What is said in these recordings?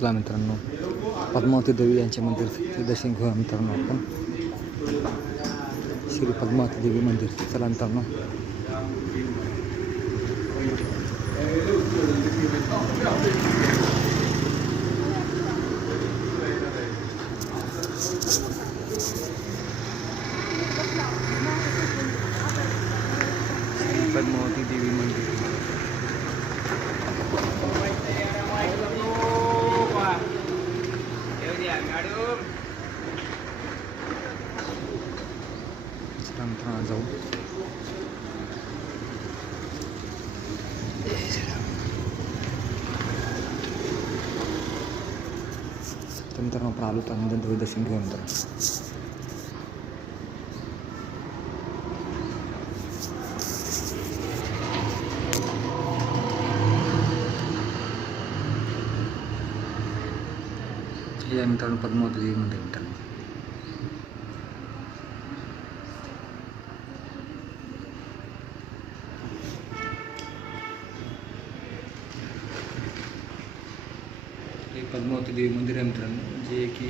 चला मित्रांनो, पद्मावती देवी यांचे मंदिर ते दर्शन घेऊया मित्रांनो आपण. श्री पद्मावती देवी मंदिर. चला मित्रांनो. पद्मावती देवी मंदिर. मित्रांनो जाऊ. तर मित्रांनो आपण आलो तर आनंद दर्शन घेऊन मित्रांनो. हे मित्रांनो पद्मावती देवी मंदिर मित्रांनो. हे पद्मावती देवी मंदिर आहे मित्रांनो, जे की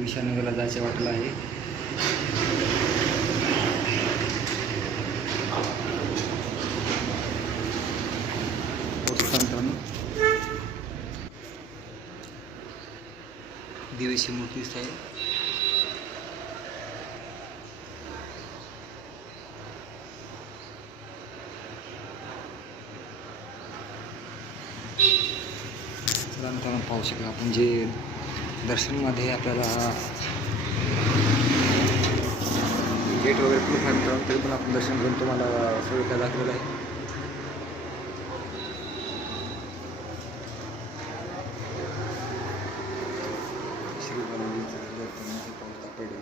विशानगरला जायच्या वाटेला आहे. मित्रांनो देवीची मूर्ती दिसत आहे. मित्रांनो पाहू शकता आपण जे दर्शनमध्ये आपल्याला गेट वगैरे प्रूफ आहे मित्रांनो, तरी पण आपण दर्शन घेऊन तुम्हाला सगळं काय दाखवलेलं आहे. श्री बालाजीचं पाऊस पडले.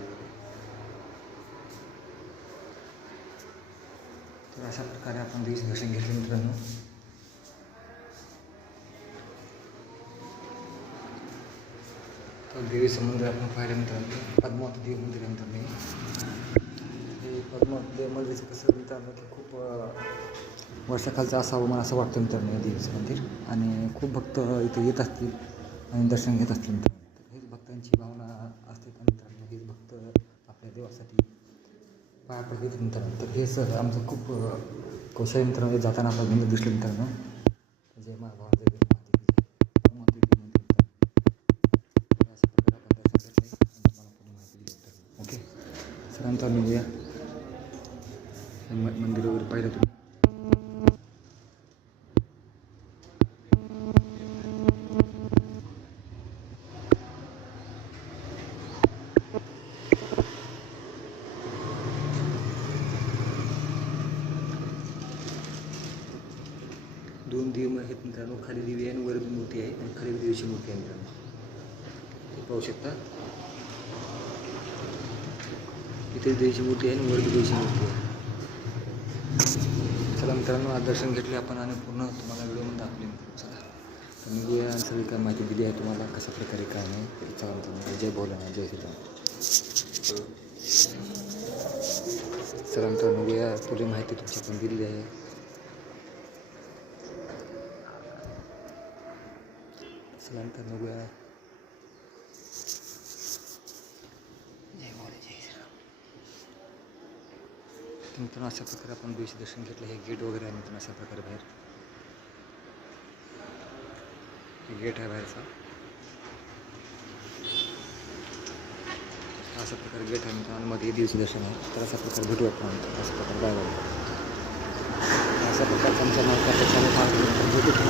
तर अशा प्रकारे आपण देवीचं दर्शन घेतलं मित्रांनो. देवीचं मंदिर आपण पाहिलं मित्रांनो, पद्मावती देवी मंदिर आहे मित्रांनो. हे पद्मावती देवी मंदिरचं कसं मित्रांनो की खूप वर्षाखालचं असावं मला असं वाटतं मित्रांनो या देवीचं मंदिर. आणि खूप भक्त इथे येत असतील आणि दर्शन घेत असतील मित्रांनो. तर हेच भक्तांची भावना असते का मित्रांनो, हेच भक्त आपल्या देवासाठी पाया पडतात मित्रांनो. तर हेच आमचं खूप कौशल्य मित्रांनो. जाताना आपलं मंदिर दिसलं मित्रांनो. जय मा भावाचं पद्मावती देवी मंदिर. ओके सरांचा निघूया. मंदिर वगैरे पाहिलं तुम्ही. दोन देव आहेत मित्रांनो, खाली देवी आहे आणि वर मूर्ती आहे. आणि खाली देवीची मूर्ती आहे मित्रांनो, ते पाहू शकता. इथे देवीची मूर्ती आहे आणि वर देवीची मूर्ती आहे. चला मित्रांनो, आज दर्शन घेतले आपण आणि पूर्ण तुम्हाला व्हिडिओमध्ये दाखवले. चला तर निघूया आणि सगळी काय माहिती दिली आहे तुम्हाला कशा प्रकारे काय नाही. चला मित्रांनो, जय भोलेनाथ, जय श्रीराम. चला मित्रांनो निघूया, पुरी माहिती तुमची पण दिली आहे. चला मित्रांनो निघूया. जय भोले, जय श्रीराम. मित्रांनो अशा प्रकारे आपण देवीचे दर्शन घेतलं. हे गेट वगैरे आहे मित्रांनो अशा प्रकारे बाहेर. हे गेट आहे बाहेरचा. अशा प्रकारे गेट आहे मित्रांनो, मध्ये देवीचं दर्शन आहे. तर अशा प्रकारे भेटू आपण अशा प्रकारे काय अशा प्रकारचं आमच्या मार्गात भेटू.